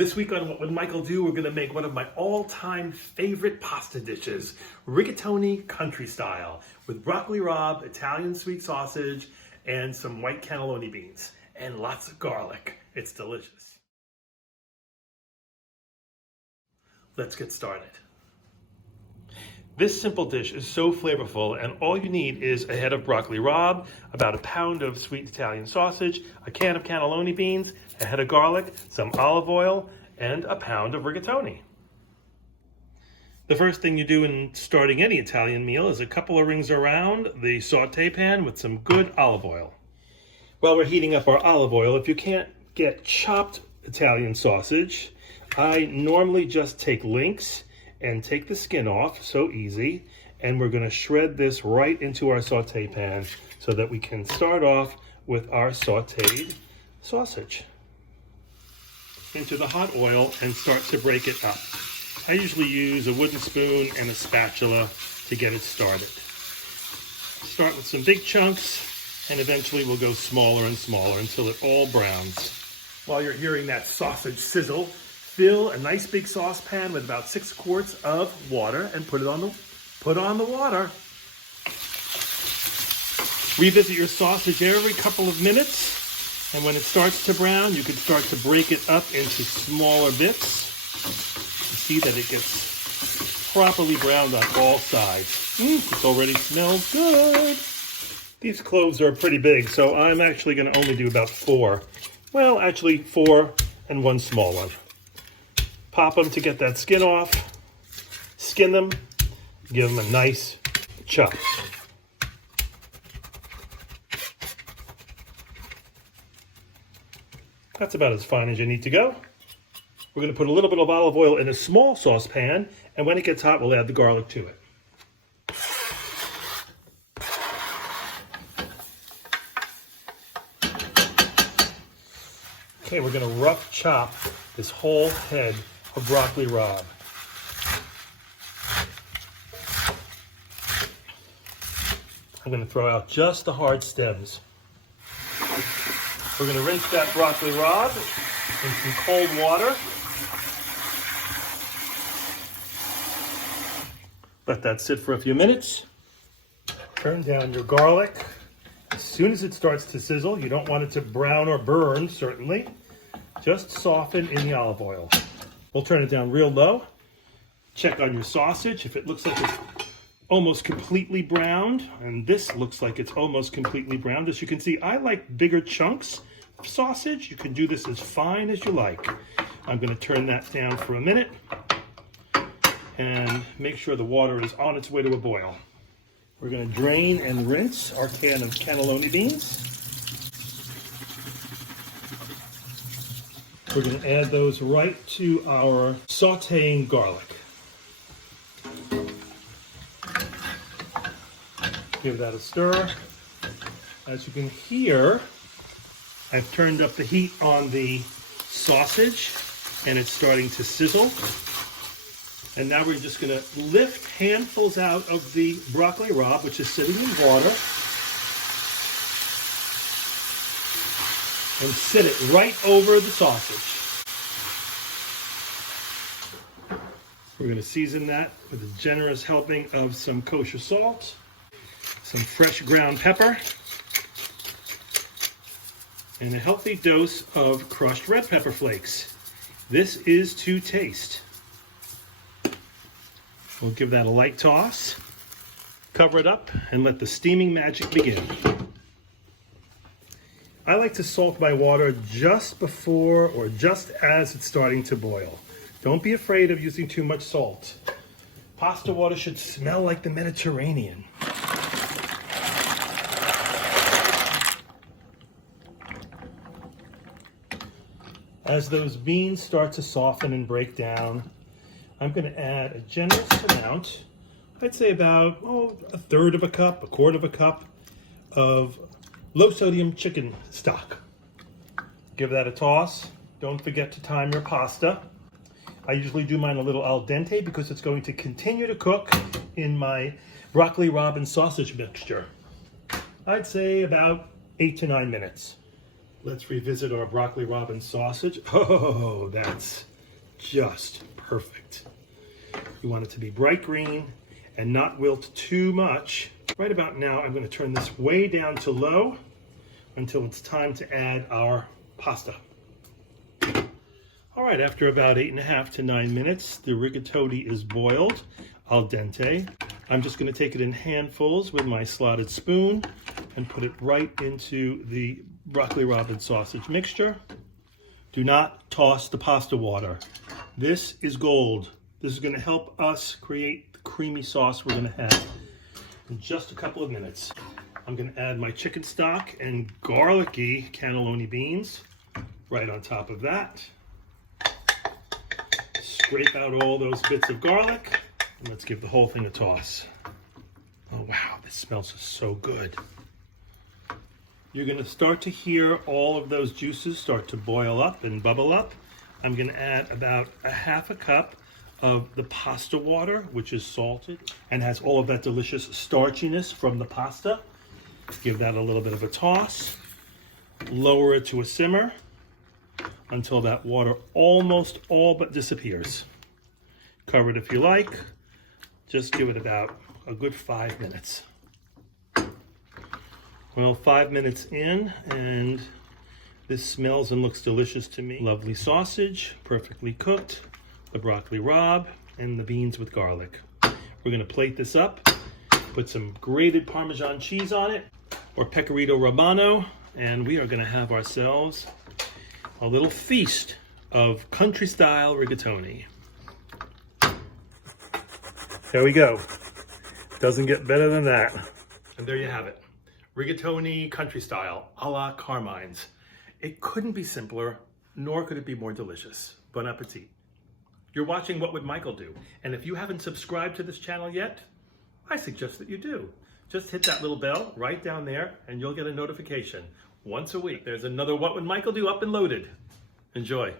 This week on What Would Michael Do, we're going to make one of my all-time favorite pasta dishes, rigatoni country style, with broccoli rabe, Italian sweet sausage, and some white cannelloni beans, and lots of garlic. It's delicious. Let's get started. This simple dish is so flavorful, and all you need is a head of broccoli rabe, about a pound of sweet Italian sausage, a can of cannelloni beans, a head of garlic, some olive oil, and a pound of rigatoni. The first thing you do in starting any Italian meal is a couple of rings around the saute pan with some good olive oil. While we're heating up our olive oil, if you can't get chopped Italian sausage, I normally just take links and take the skin off, so easy, and we're going to shred this right into our saute pan so that we can start off with our sauteed sausage into the hot oil and start to break it up. I usually use a wooden spoon and a spatula to get it started. Start with some big chunks, and eventually we'll go smaller and smaller until it all browns. While you're hearing that sausage sizzle, fill a nice big saucepan with about 6 quarts of water and put on the water. Revisit your sausage every couple of minutes, and when it starts to brown, you can start to break it up into smaller bits. You see that it gets properly browned on all sides. It already smells good. These cloves are pretty big, so I'm actually going to only do about 4. Well, actually 4 and 1 small one. Pop them to get that skin off, skin them, give them a nice chop. That's about as fine as you need to go. We're going to put a little bit of olive oil in a small saucepan, and when it gets hot, we'll add the garlic to it. Okay, we're going to rough chop this whole head of broccoli rabe. I'm going to throw out just the hard stems. We're going to rinse that broccoli rabe in some cold water. Let that sit for a few minutes. Turn down your garlic. As soon as it starts to sizzle, you don't want it to brown or burn, certainly. Just soften in the olive oil. We'll turn it down real low. Check on your sausage. If it looks like it's almost completely browned, and this looks like it's almost completely browned. As you can see, I like bigger chunks of sausage. You can do this as fine as you like. I'm going to turn that down for a minute and make sure the water is on its way to a boil. We're going to drain and rinse our can of cannelloni beans. We're going to add those right to our sauteing garlic. Give that a stir. As you can hear, I've turned up the heat on the sausage and it's starting to sizzle. And now we're just going to lift handfuls out of the broccoli rabe, which is sitting in water, and sit it right over the sausage. We're going to season that with a generous helping of some kosher salt, some fresh ground pepper, and a healthy dose of crushed red pepper flakes. This is to taste. We'll give that a light toss, cover it up, and let the steaming magic begin. I like to salt my water just before or just as it's starting to boil. Don't be afraid of using too much salt. Pasta water should smell like the Mediterranean. As those beans start to soften and break down, I'm going to add a generous amount, I'd say about a third of a cup, a quarter of a cup of low sodium chicken stock. Give that a toss. Don't forget to time your pasta. I usually do mine a little al dente because it's going to continue to cook in my broccoli rabe and sausage mixture. I'd say about 8 to 9 minutes. Let's revisit our broccoli rabe and sausage. Oh, that's just perfect. You want it to be bright green and not wilt too much. Right about now, I'm going to turn this way down to low until it's time to add our pasta. All right, after about 8.5 to 9 minutes, the rigatoni is boiled al dente. I'm just going to take it in handfuls with my slotted spoon and put it right into the broccoli rabe and sausage mixture. Do not toss the pasta water. This is gold. This is going to help us create the creamy sauce we're going to have in just a couple of minutes. I'm going to add my chicken stock and garlicky cannelloni beans right on top of that. Scrape out all those bits of garlic, and let's give the whole thing a toss. Oh wow, this smells so good. You're going to start to hear all of those juices start to boil up and bubble up. I'm going to add about a half a cup of the pasta water, which is salted and has all of that delicious starchiness from the pasta. Give that a little bit of a toss. Lower it to a simmer until that water almost all but disappears. Cover it if you like. Just give it about a good 5 minutes. Well, 5 minutes in, and this smells and looks delicious to me. Lovely sausage, perfectly cooked, the broccoli rabe, and the beans with garlic. We're gonna plate this up, put some grated Parmesan cheese on it, or pecorino romano, and we are gonna have ourselves a little feast of country-style rigatoni. There we go. Doesn't get better than that. And there you have it. Rigatoni country style, a la Carmine's. It couldn't be simpler, nor could it be more delicious. Bon appetit. You're watching What Would Michael Do? And if you haven't subscribed to this channel yet, I suggest that you do. Just hit that little bell right down there and you'll get a notification. Once a week, there's another What Would Michael Do up and loaded. Enjoy.